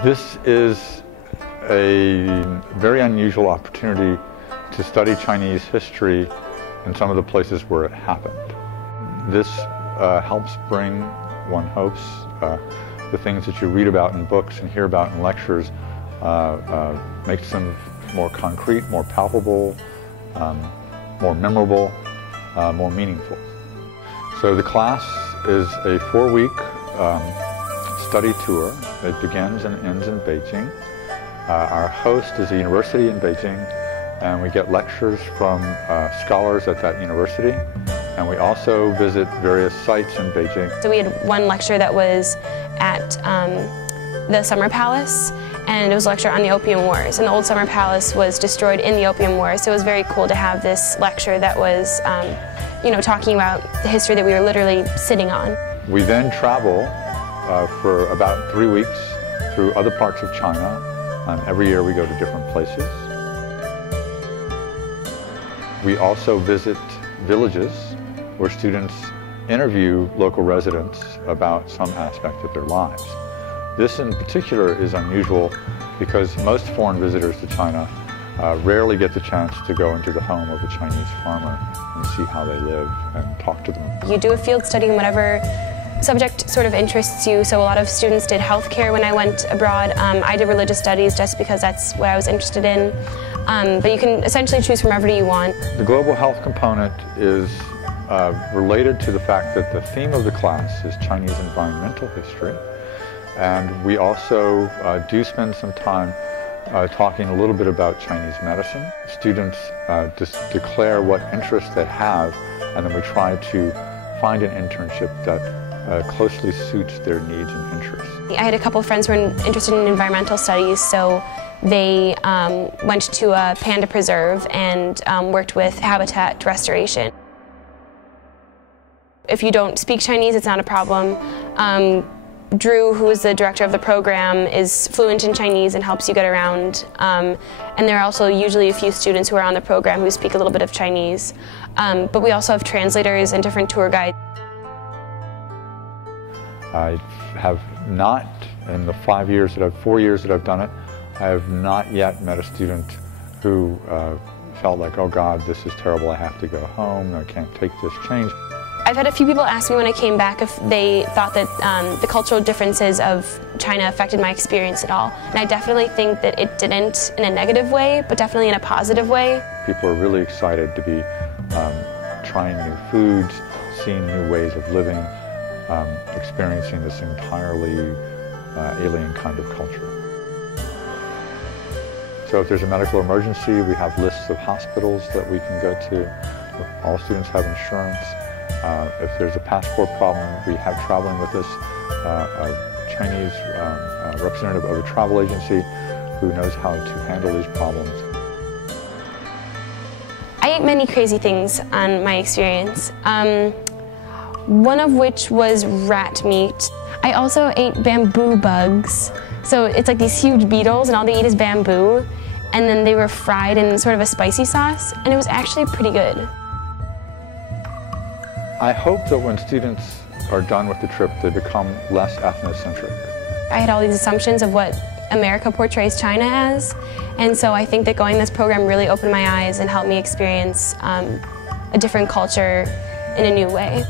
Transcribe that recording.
This is a very unusual opportunity to study Chinese history in some of the places where it happened. This helps bring, one hopes, the things that you read about in books and hear about in lectures, makes them more concrete, more palpable, more memorable, more meaningful. So the class is a 4-week study tour. It begins and ends in Beijing. Our host is a university in Beijing, and we get lectures from scholars at that university. And we also visit various sites in Beijing. So we had one lecture that was at the Summer Palace, and it was a lecture on the Opium Wars. And the old Summer Palace was destroyed in the Opium Wars, so it was very cool to have this lecture that was, talking about the history that we were literally sitting on. We then travel for about 3 weeks through other parts of China, and every year we go to different places. We also visit villages where students interview local residents about some aspect of their lives. This in particular is unusual because most foreign visitors to China rarely get the chance to go into the home of a Chinese farmer and see how they live and talk to them. You do a field study in whatever subject sort of interests you, so a lot of students did healthcare when I went abroad. I did religious studies just because that's what I was interested in. But you can essentially choose from whatever you want. The global health component is related to the fact that the theme of the class is Chinese environmental history. And we also do spend some time talking a little bit about Chinese medicine. Students just declare what interests they have, and then we try to find an internship that closely suits their needs and interests. I had a couple of friends who were interested in environmental studies, so they went to a panda preserve and worked with habitat restoration. If you don't speak Chinese, it's not a problem. Dreux, who is the director of the program, is fluent in Chinese and helps you get around. And there are also usually a few students who are on the program who speak a little bit of Chinese. But we also have translators and different tour guides. I have not, in the 4 years that I've done it, I have not yet met a student who felt like, oh God, this is terrible, I have to go home, I can't take this change. I've had a few people ask me when I came back if they thought that the cultural differences of China affected my experience at all. And I definitely think that it didn't in a negative way, but definitely in a positive way. People are really excited to be trying new foods, seeing new ways of living, experiencing this entirely alien kind of culture. So if there's a medical emergency, we have lists of hospitals that we can go to. All students have insurance. If there's a passport problem, we have traveling with us a Chinese representative of a travel agency who knows how to handle these problems. I ate many crazy things on my experience, one of which was rat meat. I also ate bamboo bugs. So it's like these huge beetles and all they eat is bamboo, and then they were fried in sort of a spicy sauce, and it was actually pretty good. I hope that when students are done with the trip, they become less ethnocentric. I had all these assumptions of what America portrays China as, and so I think that going this program really opened my eyes and helped me experience a different culture in a new way.